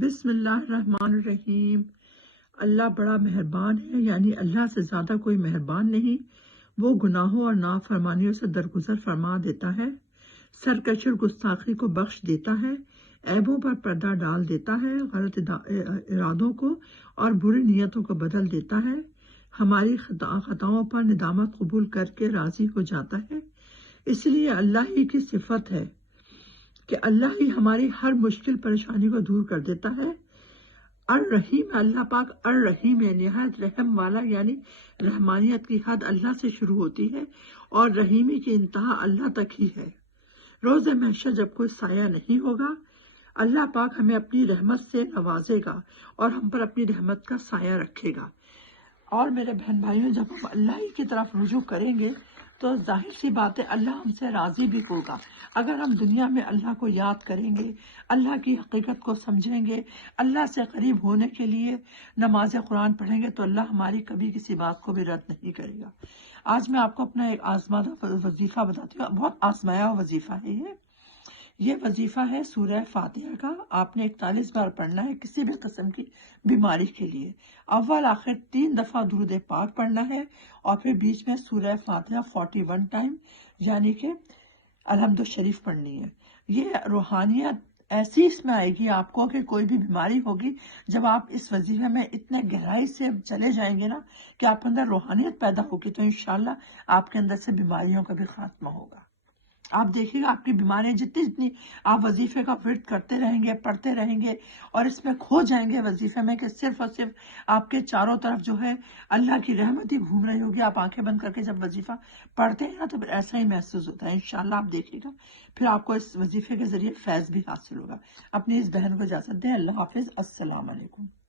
بسم اللہ الرحمن الرحیم۔ اللہ بڑا مہربان ہے، یعنی اللہ سے زیادہ کوئی مہربان نہیں۔ وہ گناہوں اور نافرمانیوں سے درگزر فرما دیتا ہے، سرکشی اور گستاخی کو بخش دیتا ہے، عیبوں پر پردہ ڈال دیتا ہے، غلط ارادوں کو اور بری نیتوں کو بدل دیتا ہے، ہماری خطاؤں پر ندامت قبول کر کے راضی ہو جاتا ہے۔ اس لیے اللہ ہی کی صفت ہے کہ اللہ ہی ہماری ہر مشکل پریشانی کو دور کر دیتا ہے۔ الرحیم، اللہ پاک الرحیم ہے، نہایت رحم والا، یعنی رحمانیت کی حد اللہ سے شروع ہوتی ہے اور رحیمی کی انتہا اللہ تک ہی ہے۔ روز محشر جب کوئی سایہ نہیں ہوگا، اللہ پاک ہمیں اپنی رحمت سے نوازے گا اور ہم پر اپنی رحمت کا سایہ رکھے گا۔ اور میرے بہن بھائیوں، جب ہم اللہ ہی کی طرف رجوع کریں گے تو ظاہر سی بات ہے اللہ ہم سے راضی بھی ہوگا۔ اگر ہم دنیا میں اللہ کو یاد کریں گے، اللہ کی حقیقت کو سمجھیں گے، اللہ سے قریب ہونے کے لیے نماز قرآن پڑھیں گے تو اللہ ہماری کبھی کسی بات کو بھی رد نہیں کرے گا۔ آج میں آپ کو اپنا ایک آزمادہ وظیفہ بتاتی ہوں، بہت آزمایا ہوا وظیفہ ہے یہ وظیفہ ہے سورہ فاتحہ کا۔ آپ نے 41 بار پڑھنا ہے کسی بھی قسم کی بیماری کے لیے۔ اول آخر 3 دفعہ درود پاک پڑھنا ہے اور پھر بیچ میں سورہ فاتحہ 41 ٹائم، یعنی کہ الحمد شریف پڑھنی ہے۔ یہ روحانیت ایسی اس میں آئے گی آپ کو کہ کوئی بھی بیماری ہوگی، جب آپ اس وظیفے میں اتنے گہرائی سے چلے جائیں گے نا کہ آپ کے اندر روحانیت پیدا ہوگی تو انشاءاللہ آپ کے اندر سے بیماریوں کا بھی خاتمہ ہوگا۔ آپ دیکھیے گا آپ کی بیماریاں جتنی آپ وظیفے کا ورد کرتے رہیں گے، پڑھتے رہیں گے اور اس میں کھو جائیں گے وظیفے میں کہ صرف اور صرف آپ کے چاروں طرف جو ہے اللہ کی رحمت ہی گھوم رہی ہوگی۔ آپ آنکھیں بند کر کے جب وظیفہ پڑھتے ہیں نا تو پھر ایسا ہی محسوس ہوتا ہے۔ انشاءاللہ آپ دیکھیے گا پھر آپ کو اس وظیفے کے ذریعے فیض بھی حاصل ہوگا۔ اپنی اس بہن کو اجازت دیں۔ اللہ حافظ، السلام علیکم۔